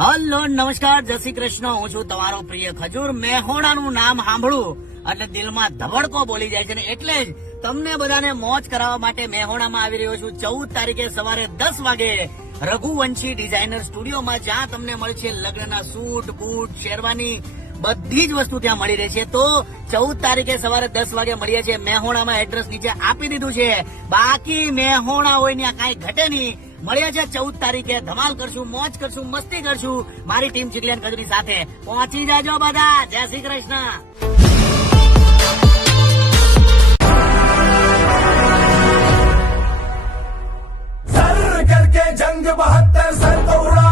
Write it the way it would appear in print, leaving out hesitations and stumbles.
Hello નમસ્કાર, જય શ્રી કૃષ્ણ. હું છું તમારો પ્રિય ખજૂર. મેહોણાનું નામ સાંભળું એટલે દિલમાં ધબડકો બોલી જાય છે ને એટલે જ તમને બધાને મોજ કરાવવા માટે મેહોણામાં આવી રહ્યો છું 14 તારીખે સવારે 10 વાગે રઘુવંશી ડિઝાઇનર સ્ટુડિયોમાં, જ્યાં તમને મળશે લગ્નના સૂટ બૂટ શેરવાની બધી જ વસ્તુ ત્યાં મળી રહેશે. તો 14 તારીખે સવારે 10 વાગે મળીએ છીએ મેહોણામાં. એડ્રેસ નીચે આપી દીધું છે. બાકી મેહોણા હોય ને કાંઈ ઘટે નહીં. મળ્યા છે 14 તારીખે. ધમાલ કરશું, મોજ કરશું, મસ્તી કરશું મારી ટીમ ચીકલિયન ખજૂરી સાથે. પહોંચી જાજો બધા. જય શ્રી કૃષ્ણ. सर करके जंग 72 सर को उड़ा